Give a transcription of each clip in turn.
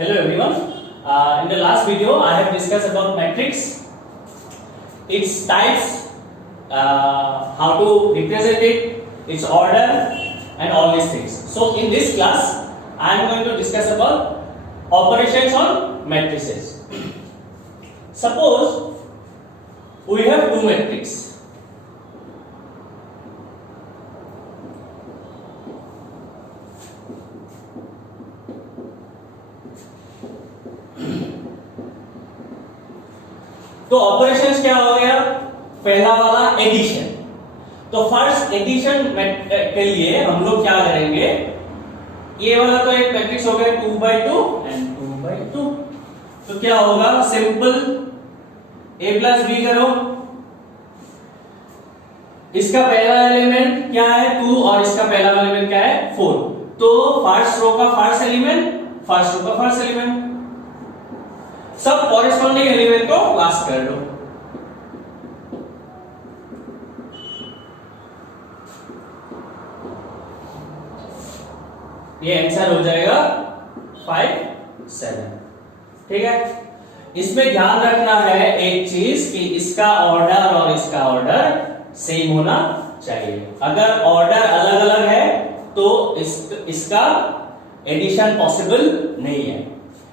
Hello everyone. In the last video, I have discussed about matrix, its types, how to represent it, its order, and all these things. So in this class, I am going to discuss about operations on matrices. Suppose we have two matrices. तो operations क्या हो गया? पहला वाला addition. तो first edition के लिए हम लोग क्या करेंगे? ये वाला तो एक मैट्रिक्स हो गया 2/2 एंड 2/2. तो क्या होगा? सिंपल a प्लस बी करो. इसका पहला एलिमेंट क्या है? 2 और इसका पहला एलिमेंट क्या है? 4. तो फर्स्ट रो का फर्स्ट एलिमेंट, फर्स्ट रो का फर्स्ट एलिमेंट, सब कॉरेस्पॉन्डिंग एलिमेंट को पास कर दो. ये आंसर हो जाएगा 5, 7. ठीक है. इसमें ध्यान रखना है एक चीज कि इसका ऑर्डर और इसका ऑर्डर सेम होना चाहिए. अगर ऑर्डर अलग अलग है तो इसका एडिशन पॉसिबल नहीं है.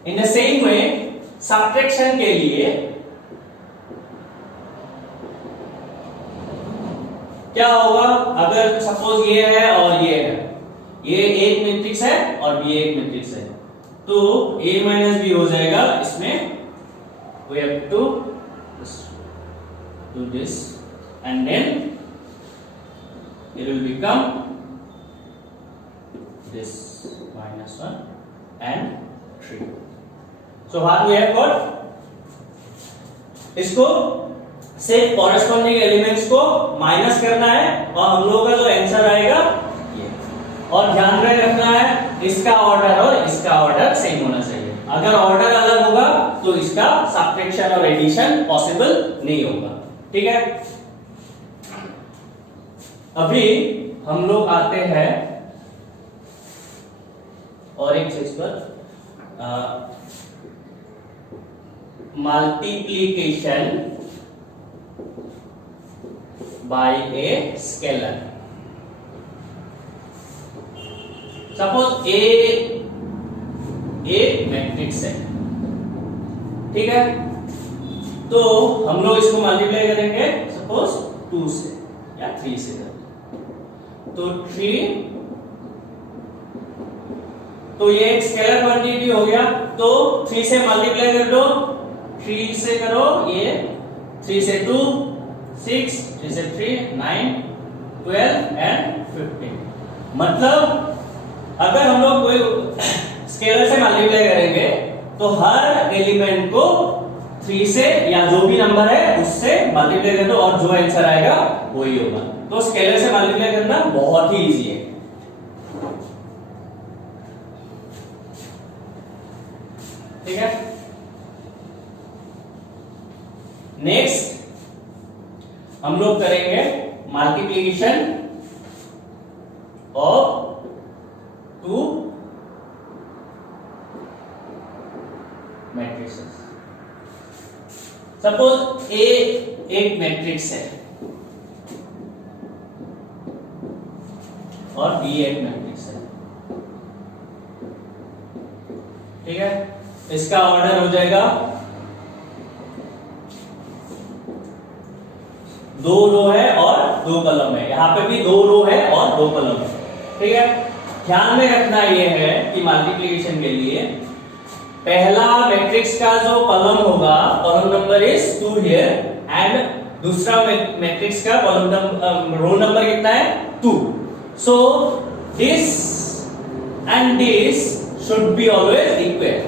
In the same way subtraction के लिए क्या होगा? अगर सपोज ये है और ये है, ये एक मैट्रिक्स है और ये एक मैट्रिक्स है, तो a माइनस बी हो जाएगा. इसमें we have to do this and then it will become this -1 and 3. So what we have got? इसको सिर्फ कॉरेस्पॉन्डिंग एलिमेंट्स को माइनस करना है और हम लोगों का जो आंसर आएगा ये. और ध्यान में रखना है इसका ऑर्डर और इसका ऑर्डर सेम होना चाहिए. अगर ऑर्डर अलग होगा तो इसका सब्ट्रैक्शन और एडिशन पॉसिबल नहीं होगा. ठीक है. अभी हम लोग आते हैं और एक चीज पर, multiplication by a scalar. Suppose A एक मैट्रिक्स है. ठीक है. तो हम लोग इसको मल्टीप्लाई करेंगे सपोज 2 से या 3 से. तो 3, तो ये एक स्केलर क्वांटिटी हो गया. तो 3 से मल्टीप्लाई कर दो. 3 से करो ये, 3 से 2 6, 3 से 3 9, 12 एंड 15. मतलब अगर हम लोग कोई स्केलर से मल्टीप्लाई करेंगे तो हर एलिमेंट को 3 से या जो भी नंबर है उससे मल्टीप्लाई कर दो और जो आंसर आएगा वही होगा. तो स्केलर से मल्टीप्लाई करना बहुत ही इजी है. ठीक है. नेक्स्ट हम लोग करेंगे multiplication of 2 matrices. Suppose A एक मैट्रिक्स है और बी एक मैट्रिक्स है. ठीक है. इसका ऑर्डर हो जाएगा 2 रो है और 2 कॉलम है. यहां पे भी 2 रो है और 2 कॉलम है. ठीक है. ध्यान में रखना यह है कि मल्टीप्लिकेशन के लिए पहला मैट्रिक्स का जो कॉलम होगा, column number is 2 here, and दूसरा मैट्रिक्स का कॉलम रो नंबर कितना है? 2. So this and this should be always equal.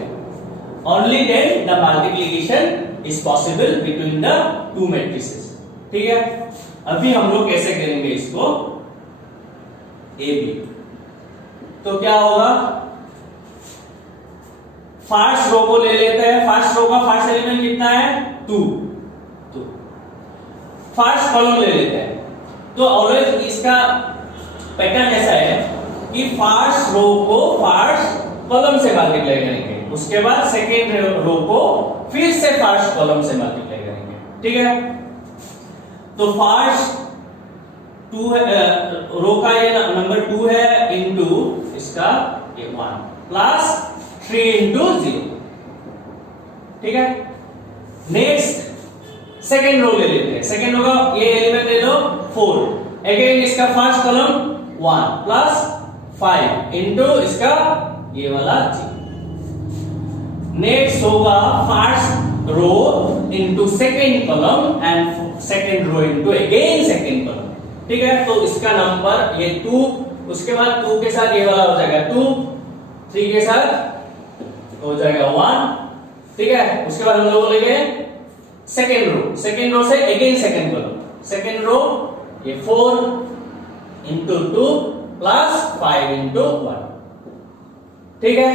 Only then the multiplication is possible between the 2 matrices. ठीक है. अभी हम लोग कैसे करेंगे इसको? A B. तो क्या होगा? फर्स्ट रो को ले लेते हैं. फर्स्ट रो का फर्स्ट एलिमेंट कितना है? 2. फर्स्ट कॉलम ले लेते हैं. तो ऑलवेज इसका पैटर्न ऐसा है कि फर्स्ट रो को फर्स्ट कॉलम से मल्टीप्लाई करेंगे. उसके बाद सेकेंड रो को फिर से फर्स्ट कॉलम से मल्टीप्लाई करेंगे, ठीक है। तो फर्स्ट 2 है, रो का ये नंबर 2 है इंटू इसका ये 1 प्लस 3 इंटू 0, ठीक है। नेक्स्ट सेकेंड रो ले लेते हैं। सेकेंड रो का ये एलिमेंट ले लो 4, अगेन इसका फर्स्ट कॉलम 1 प्लस 5 इंटू इसका ये वाला 0। नेक्स्ट होगा first row into second column and second row into again second column, ठीक है। तो इसका नंबर ये 2, उसके बाद 2 के साथ ये वाला हो जाएगा 2, 3 के साथ हो जाएगा 1, ठीक है। उसके बाद हम लोग लेंगे सेकेंड रो से again second column, second row ये 4 इंटू 2 प्लस 5 इंटू 1, ठीक है।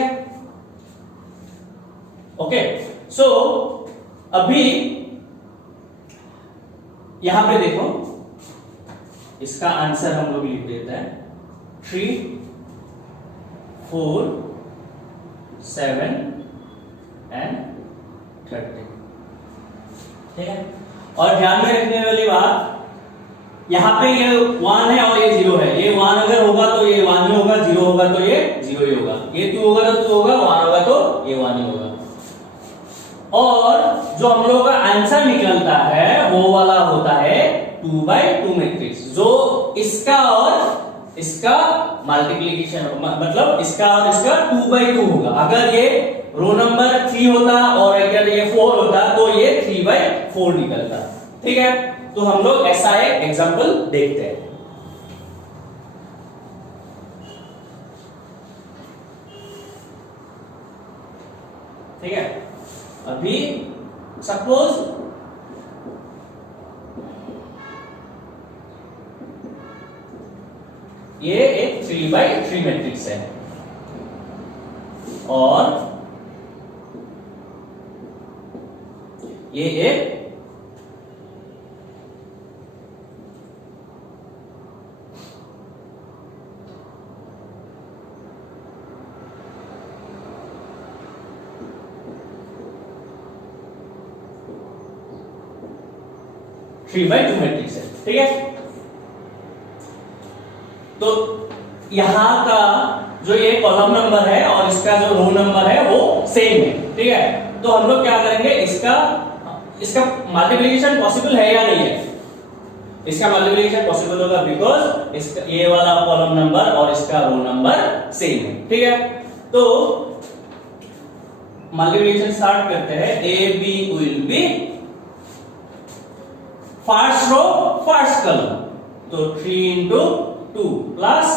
ओके, सो अभी यहां पे देखो इसका आंसर हम लोग लिख देते हैं 3, 4, 7 एंड 30, ठीक है। और ध्यान में रखने वाली बात, यहां पे ये 1 है और ये 0 है। ये 1 अगर होगा तो ये 1 ही होगा, 0 होगा तो ये 0 ही होगा, ये 2 होगा तो 2 होगा, 1 होगा तो ये 1 ही होगा। और जो हम लोगों का आंसर निकलता है वो वाला होता है 2/2 मैट्रिक्स, जो इसका और इसका मल्टीप्लिकेशन, मतलब इसका और इसका 2/2 होगा। अगर ये रो नंबर 3 होता और अगर ये 4 होता तो ये 3/4 निकलता, ठीक है। तो हम लोग ऐसा एक एग्जांपल देखते हैं। ठीक है, अभी सपोज ये एक 3/3 मैट्रिक्स है और ये एक 3/2 मैट्रिक्स है, ठीक है। तो यहां का जो ये कॉलम नंबर है और इसका जो रो नंबर है वो सेम है, ठीक है। तो हम लोग क्या करेंगे, इसका मल्टीप्लिकेशन पॉसिबल है या नहीं है। इसका मल्टीप्लिकेशन पॉसिबल होगा बिकॉज इसका ये वाला कॉलम नंबर और इसका रो नंबर सेम है, ठीक है। तो मल्टीप्लिकेशन स्टार्ट करते हैं। A B will be first row first column, तो 3 इंटू 2 प्लस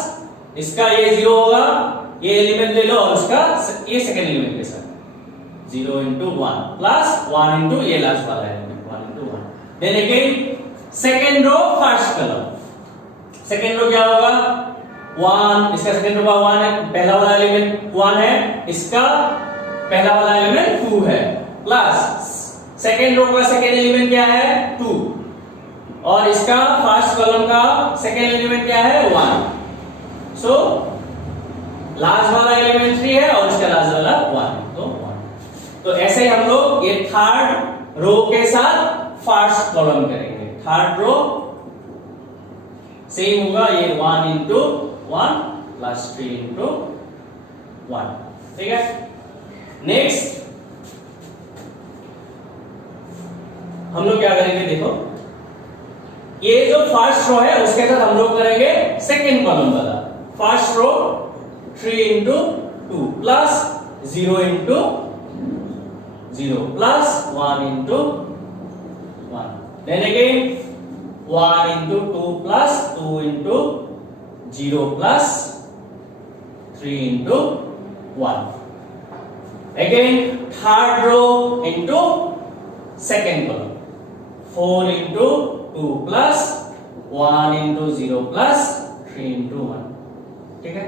इसका ये 0 होगा, ये एलिमेंट ले लो और उसका ये सेकेंड एलिमेंट के साथ 0 इंटू 1 प्लस 1 इंटू ये लास्ट वाला element 1 into 1। Then again second row first column, second row क्या होगा 1, इसका सेकेंड रो का 1 है, पहला वाला एलिमेंट 1 है, इसका पहला वाला एलिमेंट 2 है, प्लस सेकेंड रो का सेकेंड एलिमेंट क्या है 2 और इसका फर्स्ट कॉलम का सेकेंड एलिमेंट क्या है 1। सो लास्ट वाला एलिमेंट 3 है और इसका लास्ट वाला 1, तो 1। तो ऐसे ही हम लोग ये थर्ड रो के साथ फर्स्ट कॉलम करेंगे। थर्ड रो सेम होगा, ये 1 इंटू 1 प्लस 3 इंटू 1, ठीक है। नेक्स्ट हम लोग क्या करेंगे, देखो ये जो फर्स्ट रो है उसके साथ हम लोग करेंगे सेकेंड कॉलम वाला। First row 3 into 2 plus 0 into 0 plus 1 into 1, then again 1 into 2 plus 2 into 0 plus 3 into 1, again third row into second column 4 into 2 plus 1 into 0 plus 3 into 1, ठीक है।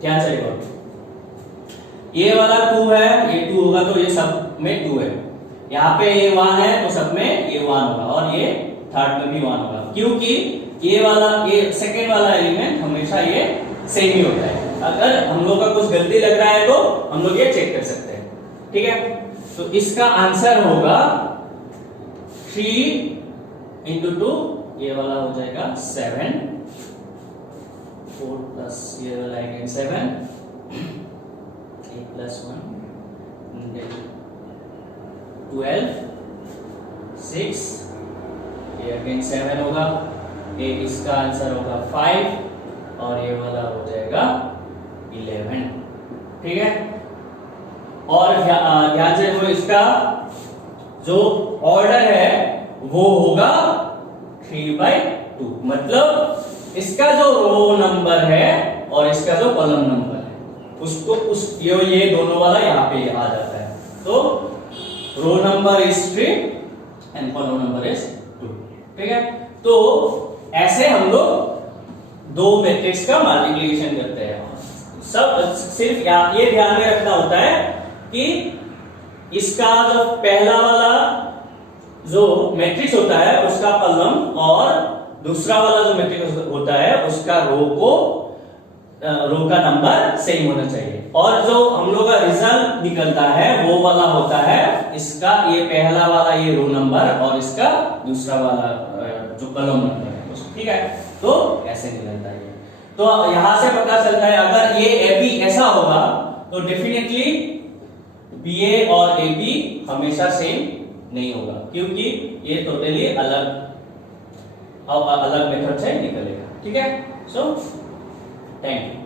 क्या चलेगा, ये वाला 2 है, ये 2 होगा तो ये सब में 2 है, यहां पे ये 1 है तो सब में ये 1 होगा और ये थर्ड में भी 1 होगा, क्योंकि ये वाला, ये सेकेंड वाला एलिमेंट हमेशा ये सेम ही होता है। अगर हम लोग का कुछ गलती लग रहा है तो हम लोग ये चेक कर सकते हैं, ठीक है। तो इसका आंसर होगा 3 into 2, ये वाला हो जाएगा 7, 4 प्लस ये वाला अगेन 7, 8 प्लस 1 12, 6, ये अगेन 7 होगा, 8 इसका आंसर होगा 5 और ये वाला हो जाएगा 11, ठीक है। और ध्यान से वो इसका जो ऑर्डर है वो होगा 3/2, मतलब इसका जो रो नंबर है और इसका जो कॉलम नंबर है उसको ये दोनों वाला यहाँ पे आ जाता है। तो row number is 3 and column number is 2, ठीक है। तो ऐसे हम लोग दो मैट्रिक्स का मल्टीप्लिकेशन करते हैं। सब सिर्फ ये ध्यान में रखना होता है कि इसका जो पहला वाला जो मैट्रिक्स होता है उसका कॉलम और दूसरा वाला जो मैट्रिक्स होता है उसका रो का नंबर सेम होना चाहिए। और जो हम लोग का रिजल्ट निकलता है वो वाला होता है इसका ये पहला वाला ये रो नंबर और इसका दूसरा वाला जो कॉलम नंबर है, ठीक है। तो ऐसे निकलता है। तो यहां से पता चलता है अगर ये AB ऐसा होगा तो डेफिनेटली BA और AB हमेशा सेम नहीं होगा, क्योंकि ये टोटली अलग मेथड से निकलेगा, ठीक है। So thank you.